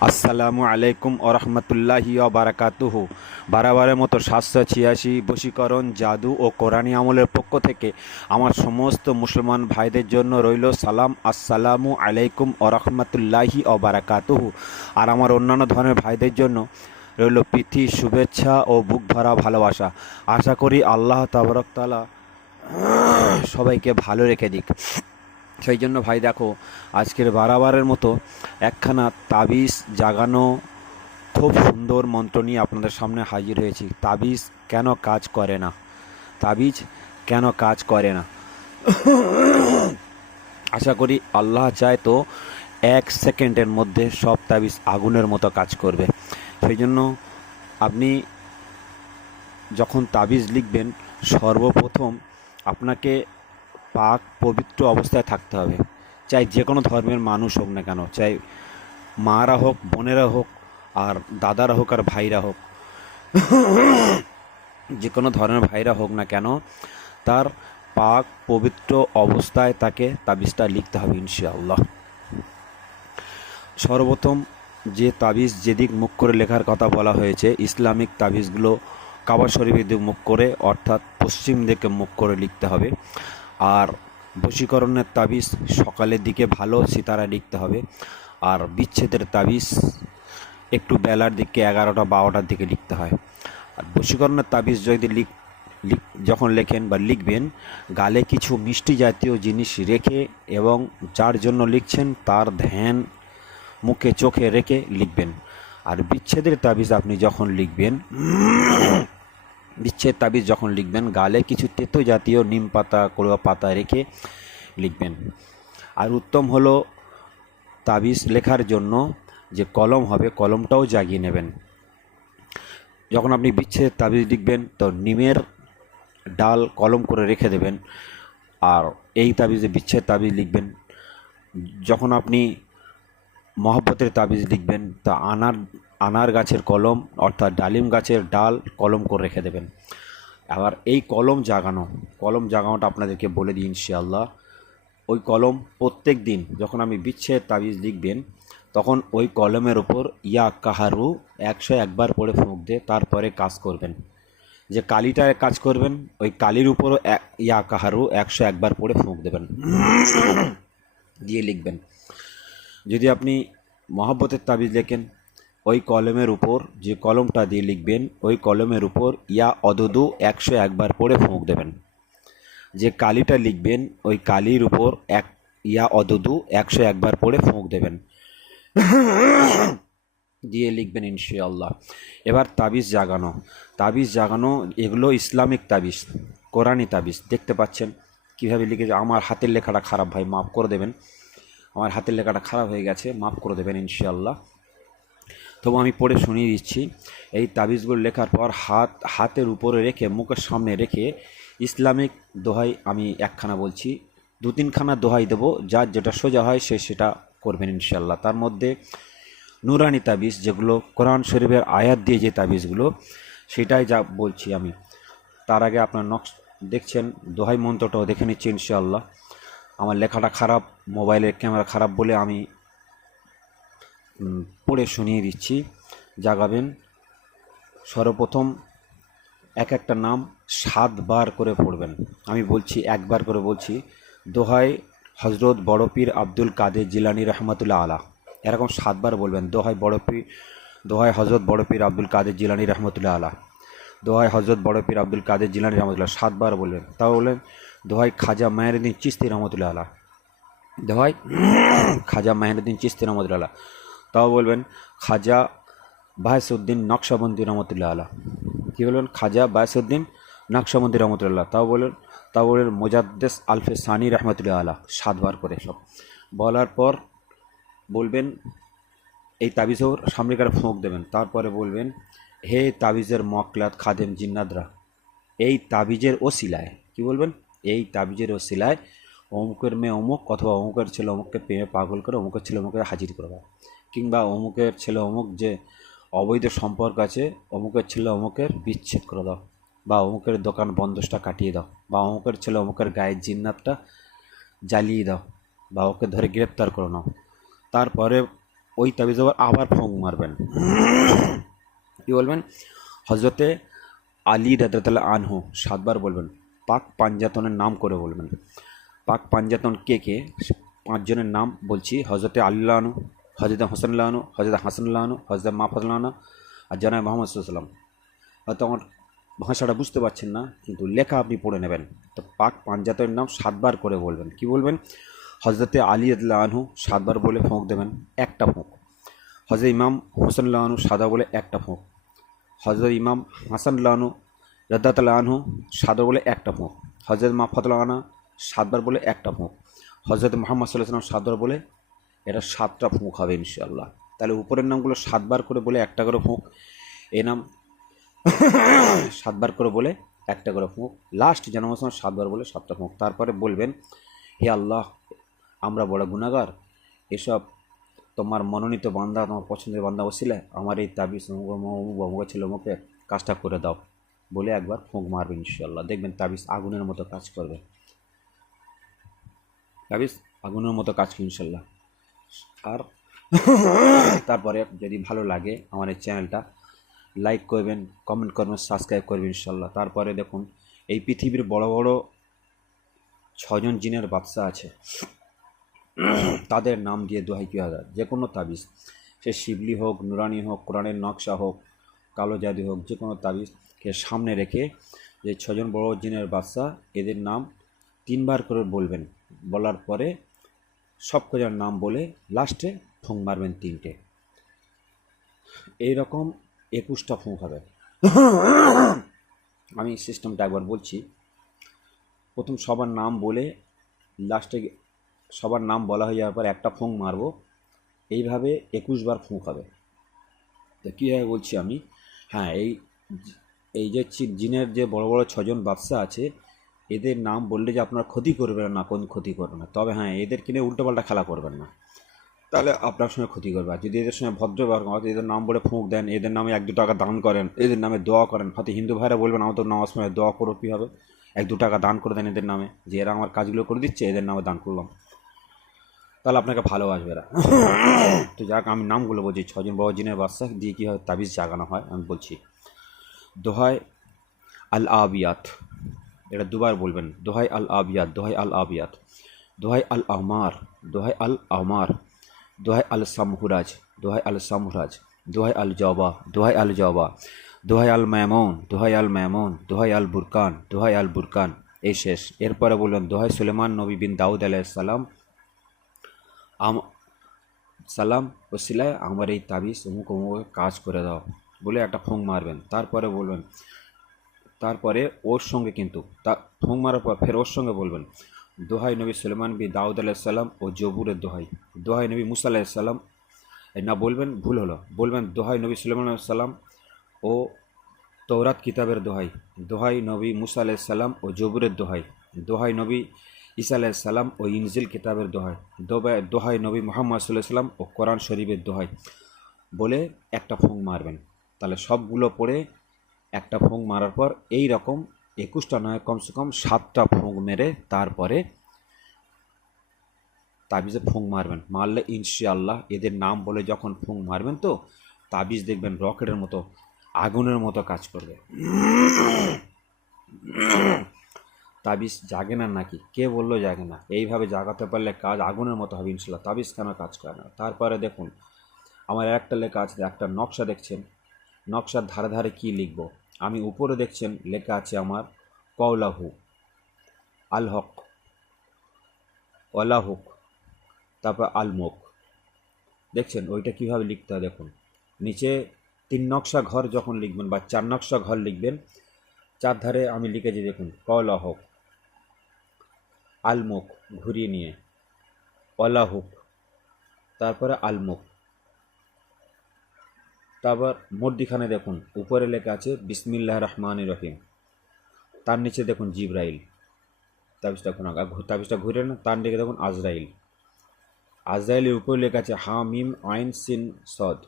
আসসালামু আলাইকুম ওরহমতুল্লাহি বারাকাতুহু। বারাবারের মতো সাতশো ছিয়াশি বশীকরণ, জাদু ও কোরআনী আমলের পক্ষ থেকে আমার সমস্ত মুসলমান ভাইদের জন্য রইল সালাম, আসসালামু আলাইকুম ওরহমতুল্লাহি বারাকাতুহু। আর আমার অন্যান্য ধরনের ভাইদের জন্য রইল প্রীতি, শুভেচ্ছা ও বুক ভরা ভালোবাসা। আশা করি আল্লাহ তাবরকতালা সবাইকে ভালো রেখে দিক। সেই জন্য ভাই দেখো, আজকের বারাবারের মতো একখানা তাবিজ জাগানো খুব সুন্দর মন্ত্র নিয়ে আপনাদের সামনে হাজির হয়েছি। তাবিজ কেন কাজ করে না? তাবিজ কেন কাজ করে না? আশা করি আল্লাহ চায় তো এক সেকেন্ডের মধ্যে সব তাবিজ আগুনের মতো কাজ করবে। সেই জন্য আপনি যখন তাবিজ লিখবেন, সর্বপ্রথম আপনাকে পাক পবিত্র অবস্থায় থাকতে হবে। চাই যে কোনো ধর্মের মানুষ হোক না কেন, চাই মারা হোক, বোনেরা হোক, আর দাদারা হোক আর ভাইরা হোক, যে কোনো ধরনের ভাইরা হোক না কেন, তার পাক পবিত্র অবস্থায় তাকে তাবিজটা লিখতে হবে ইনশাআল্লাহ। সর্বপ্রথম যে তাবিজ যেদিক মুখ করে লেখার কথা বলা হয়েছে, ইসলামিক তাবিজগুলো কাবা শরীফের দিক মুখ করে, অর্থাৎ পশ্চিম দিকে মুখ করে লিখতে হবে। আর বশীকরণের তাবিজ সকালের দিকে ভালো সিতারা লিখতে হবে। আর বিচ্ছেদের তাবিজ একটু বেলার দিকে এগারোটা বারোটার দিকে লিখতে হয়। আর বশীকরণের তাবিজ যদি লিখ যখন লেখেন বা লিখবেন, গালে কিছু মিষ্টি জাতীয় জিনিস রেখে এবং যার জন্য লিখছেন তার ধ্যান মুখে চোখে রেখে লিখবেন। আর বিচ্ছেদের তাবিজ আপনি যখন লিখবেন বিচ্ছেদ তাবিজ যখন লিখবেন, গালে কিছু তেতো জাতীয় নিম পাতা কড়ুয়া পাতা রেখে লিখবেন। আর উত্তম হলো তাবিজ লেখার জন্য যে কলম হবে, কলমটাও জাগিয়ে নেবেন। যখন আপনি বিচ্ছেদ তাবিজ লিখবেন, তো নিমের ডাল কলম করে রেখে দেবেন আর এই তাবিজে বিচ্ছেদ তাবিজ লিখবেন। যখন আপনি মহব্বতের তাবিজ লিখবেন, তা আনার আনার গাছের কলম, অর্থাৎ ডালিম গাছের ডাল কলম করে রেখে দেবেন। আবার এই কলম জাগানো, কলম জাগানোটা আপনাদেরকে বলে দিই ইনশাআল্লাহ। ওই কলম প্রত্যেক দিন যখন আমি বিচ্ছেদ তাবিজ লিখবেন, তখন ওই কলমের ওপর ইয়া কাহারু একশো একবার পড়ে ফুঁক দিয়ে তারপরে কাজ করবেন। যে কালিটায় কাজ করবেন, ওই কালির উপরও ইয়া কাহারু একশো একবার পড়ে ফুঁক দেবেন। দিয়ে লিখবেন। যদি আপনি মহাব্বতের তাবিজ লেখেন ওই কলমের উপর যে কলমটা দিয়ে লিখবেন, ওই কলমের উপর ইয়া অদদু একশো একবার পড়ে ফুঁক দেবেন। যে কালিটা লিখবেন, ওই কালির উপর এক, ইয়া অদদু একশো একবার পড়ে ফুঁক দেবেন। দিয়ে লিখবেন ইনশাআল্লাহ। এবার তাবিজ জাগানো। তাবিজ জাগানো, এগুলো ইসলামিক তাবিজ, কোরআনি তাবিজ। দেখতে পাচ্ছেন কীভাবে লিখেছে? আমার হাতের লেখাটা খারাপ ভাই, মাফ করে দেবেন। আমার হাতের লেখাটা খারাপ হয়ে গেছে, মাফ করে দেবেন ইনশাআল্লাহ। তবু আমি পড়ে শুনিয়ে দিচ্ছি। এই তাবিজগুলো লেখার পর হাত, হাতের উপরে রেখে, মুখের সামনে রেখে ইসলামিক দোহাই আমি একখানা বলছি। দু তিনখানা দোহাই দেবো, যার যেটা সোজা হয় সে সেটা করবেন ইনশাল্লাহ তার মধ্যে নুরানি তাবিজ, যেগুলো কোরআন শরীফের আয়াত দিয়ে যে তাবিজগুলো, সেটাই যা বলছি আমি। তার আগে আপনার নকশ দেখছেন, দোহাই মন্ত্রটাও দেখে নিচ্ছি ইনশাআল্লাহ। আমার লেখাটা খারাপ, মোবাইলের ক্যামেরা খারাপ বলে আমি পড়ে শুনিয়ে দিচ্ছি। জাগাবেন। সর্বপ্রথম এক একটা নাম সাতবার করে পড়বেন। আমি বলছি, একবার করে বলছি দোহাই হজরত বড় পীর আব্দুল কাদের জিলানি রহমতুল্লাহ আলা এরকম সাতবার বলবেন দোহাই বড় পীর দোহাই হজরত বড় পীর আব্দুল কাদের জিলানি রহমতুল্লাহ আলা দোহাই হজরত বড় পীর আব্দুল কাদের জিলানি রহমতুল্লাহ সাতবার বলবেন। তাও বললেন দোহাই খাজা মায়েরুদ্দিন চিস্তি রহমতুল্লাহ আলা দোহাই খাজা মাহিনুদ্দিন চিস্তি রহমতুল্লাহ তাও বলবেন, খাজা বাহেসুদ্দিন নকশাবন্দি রহমতুল্লাহ আলা। কী বলবেন? খাজা বাহেসুদ্দিন নকশাবন্দি রহমতুল্লাহ তাও বলেন তাও বলেন মোজাদ্দেস আলফে সানি রহমতুল্লাহ আলা সাতবার করে সব। বলার পর বলবেন, এই তাবিজের সামনে করে ফোঁক দেবেন। তারপরে বলবেন, হে তাবিজের মকলাত খাদেম জিন্নাদরা এই তাবিজের ও শিলায় কি বলবেন? এই তাবিজের ও শিলায় অমুকের মেয়ে অমুক অথবা অমুকের ছেলে অমুককে প্রেমে পাগল করে, অমুকের ছেলে অমুকের হাজির করে দাও কিংবা অমুকের ছেলে অমুক যে অবৈধ সম্পর্ক আছে, অমুকের ছেলে অমুকের বিচ্ছেদ করে দাও বা অমুকের দোকান বন্ধসটা কাটিয়ে দাও বা অমুকের ছেলে অমুকের গায়ের জিন্নাতটা জ্বালিয়ে দাও বা ওকে ধরে গ্রেপ্তার করে নাও। তারপরে ওই তাবিজ আবার ফোঁক মারবেন। কি বলবেন? হজরতে আলী রাদাতাল আনহু সাতবার বলবেন, পাক পাঞ্জাতনের নাম করে বলবেন। পাক পাঞ্জাতন কে কে? পাঁচজনের নাম বলছি হজরতে আল্লাহ আনু হজরত হোসেনুল্লাহ আনু হজরত হাসানুল্লাহ আনু হজরত মাহফুল্লাহ আর জানায় মোহাম্মদ সাল্লাম হয়তো আমার ভাষাটা বুঝতে পারছেন না, কিন্তু লেখা আপনি পড়ে নেবেন। তো পাক পাঞ্জাতনের নাম সাতবার করে বলবেন। কি বলবেন? হজরতে আলী আনহু সাতবার বলে ফোঁক দেবেন, একটা ফোঁক। হজরত ইমাম হোসেনুল্লাহ সাদা বলে একটা ফোঁক। হজরত ইমাম হাসানুল্লাহ আনহু আনহু সাদা বলে একটা ফোঁক। হজরত মাফাতুল্লাহ আনা সাতবার বলে একটা ফোঁক। হজরত মোহাম্মদ সাল্লাহ সাল্লাম সাতবার বলে এটা সাতটা ফোঁক হবে ইনশাল্লাহ তাহলে উপরের নামগুলো সাতবার করে বলে একটা করে ফোঁক এই নাম সাতবার করে বলে একটা করে ফোঁক লাস্ট জন্মাসময় সাতবার বলে সাতটা ফোঁক তারপরে বলবেন, হে আল্লাহ, আমরা বড় গুণাগার এসব তোমার মনোনীত বান্দা, তোমার পছন্দের বান্দা বসিলে আমার এই তাবিজ অমুক ছিল অমুকে কাজটা করে দাও। বলে একবার ফোঁক মারবে ইনশাল্লাহ দেখবেন তাবিজ আগুনের মতো কাজ করবে। তাবিজ আগুনের মতো কাজ ইনশাল্লাহ আর তারপরে যদি ভালো লাগে আমার এই চ্যানেলটা, লাইক করবেন, কমেন্ট করবেন, সাবস্ক্রাইব করবেন ইনশাল্লাহ। তারপরে দেখুন, এই পৃথিবীর বড় বড় ছজন জিনের বাদশা আছে। তাদের নাম দিয়ে দোহাই কী হাজার যে কোনো তাবিজ, সে শিবলি হোক, নুরানি হোক, কোরআনের নকশা হোক, কালো জাদু হোক, যে কোনো তাবিজকে সামনে রেখে যে ছজন বড় জিনের বাদশা, এদের নাম তিনবার করে বলবেন। বলার পরে সব কজার নাম বলে লাস্টে ফোঁক মারবেন তিনটে। এই রকম একুশটা ফোঁক হবে। আমি সিস্টেমটা একবার বলছি। প্রথম সবার নাম বলে লাস্টে সবার নাম বলা হয়ে যাওয়ার পর একটা ফোঁক মারবো। এইভাবে একুশ বার ফোঁক হবে। তো কীভাবে বলছি আমি? হ্যাঁ এই এই যে জিনের যে বড় বড় ছজন বাদশা আছে এদের নাম বললে যে আপনার ক্ষতি করবেন না কোন ক্ষতি করবে না। তবে হ্যাঁ এদের কিনে উল্টোপাল্টা খেলা করবেন না। তাহলে আপনার সঙ্গে ক্ষতি করবে। আর যদি এদের সঙ্গে ভদ্র ব্যবহার করেন, এদের নাম বলে ফুঁক দেন এদের নামে এক দু টাকা দান করেন এদের নামে দোয়া করেন হয়তো হিন্দু ভাইরা বলবেন আমার তো নামাজ সময় দোয়া করো কী হবে? এক দু টাকা দান করে দেন এদের নামে। যে এরা আমার কাজগুলো করে দিচ্ছে এদের নামে দান করলাম। তাহলে আপনাকে ভালোবাসবে এরা। তো যাক আমি নামগুলো বলছি। ছজন বড় জিনের বাদশা দিয়ে কী হয় তাবিজ জাগানো হয় আমি বলছি। দোহায় আল আবিয়াত এটা দুবার বলবেন দোহাই আল আবিয়াত দোহাই আল আবিয়াত দোহাই আল আমার দোহাই আল আমার দোহাই আল সামহুরাজ দোহাই আল সামহুরাজ দোহাই আল জবা দোহাই আল জবা দোহাই আল ম্যামন দোহাই আল ম্যামন দোহাই আল বুরকান দোহাই আল বুরকান এই শেষ এরপরে বললেন দোহাই সুলেমান নবী বিন দাউদ আলাইসাল্লাম আম সালাম ও ওসিলায় আমার এই তাবিজ অমুক অমুক কাজ করে দাও বলে একটা ফোং মারবেন তারপরে বলবেন তারপরে ওর সঙ্গে কিন্তু, তা ফোং মারার পর ফের ওর সঙ্গে বলবেন, দোহাই নবী সুলেমান বি দাউদ আলাইসাল্লাম ও জবুরের দোহাই দোহাই নবী মুসা আলাইসাল্লাম না বলবেন, ভুল হলো, বলবেন দোহাই নবী সুলেমান আলাইসাল্লাম ও তৌরাত কিতাবের দোহাই দোহাই নবী মুসা আলাইসাল্লাম ও জবুরের দোহাই দোহাই নবী ঈসা আলাইসাল্লাম ও ইনজিল কিতাবের দোহাই দোহাই নবী মোহাম্মদ সাল্লাম ও কোরআন শরীফের দোহাই বলে একটা ফোং মারবেন। তাহলে সবগুলো পড়ে একটা ফোং মারার পর এই রকম একুশটা নয়, কমসে কম সাতটা ফোং মেরে তারপরে তাবিজে ফোং মারবেন। মারলে ইনশাআল্লাহ এদের নাম বলে যখন ফোং মারবেন তো তাবিজ দেখবেন রকেটের মতো, আগুনের মতো কাজ করবে। তাবিজ জাগে না নাকি? কে বলল জাগে না? এইভাবে জাগাতে পারলে কাজ আগুনের মতো হবে ইনশাল্লাহ তাবিজ কেন কাজ করে না? তারপরে দেখুন, আমার একটা লেখা আছে, একটা নকশা দেখছেন। নকশার ধারে ধারে কি লিখব? আমি উপরে দেখছেন, লেখা আছে আমার, কওলাহু আল হক ওয়ালাহুক, তারপর আলমুক। দেখছেন, ওইটা কীভাবে লিখতে হয় দেখুন। নিচে তিন নকশা ঘর যখন লিখবেন বা চার নকশা ঘর লিখবেন, চার ধারে আমি লিখেছি দেখুন কওলাহুক আলমুক, ঘুরিয়ে নিয়ে, ওয়ালাহুক, তারপরে আলমুক। তারপর মধ্যিখানে দেখুন, উপরে লেখা আছে, বিসমিল্লাহ রহমান রহিম। তার নিচে দেখুন, জিব্রাইল। তাবিজটা দেখুন তাবিজটা ঘুরে না তার দিকে দেখুন, আজরাইল। আজরাইলের উপরে লেখা আছে হা মিম আইন সিন সদ।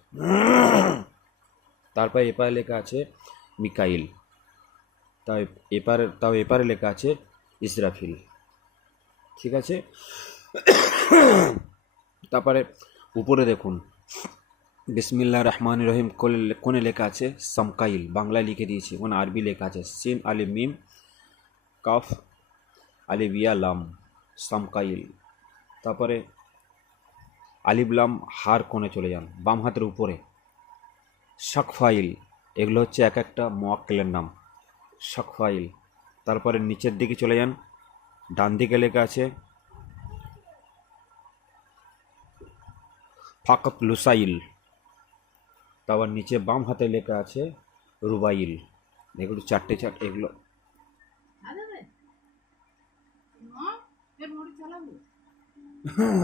তারপর এপারে লেখা আছে, মিকাইল। তাও এপারে তাও এপারে লেখা আছে, ইসরাফিল। ঠিক আছে? তারপরে উপরে দেখুন বিসমিল্লা রহমান রহিম কোনে লেখা আছে সমকাইল, বাংলায় লিখে দিয়েছি ওখানে আরবি লেখা আছে সিন আলি মিম, কাফ আলিবিয়া লাম, সমকাইল। তারপরে আলিবলাম হার কোণে চলে যান, বাম হাতের উপরে। শাকফাইল, এগুলো হচ্ছে এক একটা মোয়াক্কেলের নাম, শাকফাইল। তারপরে নিচের দিকে চলে যান, ডান দিকে লেখা আছে, ফাকত লুসাইল। তারপর নিচে বাম হাতে লেখা আছে রুবাইল। এগুলো চারটে চারটে এগুলো। চালাবো?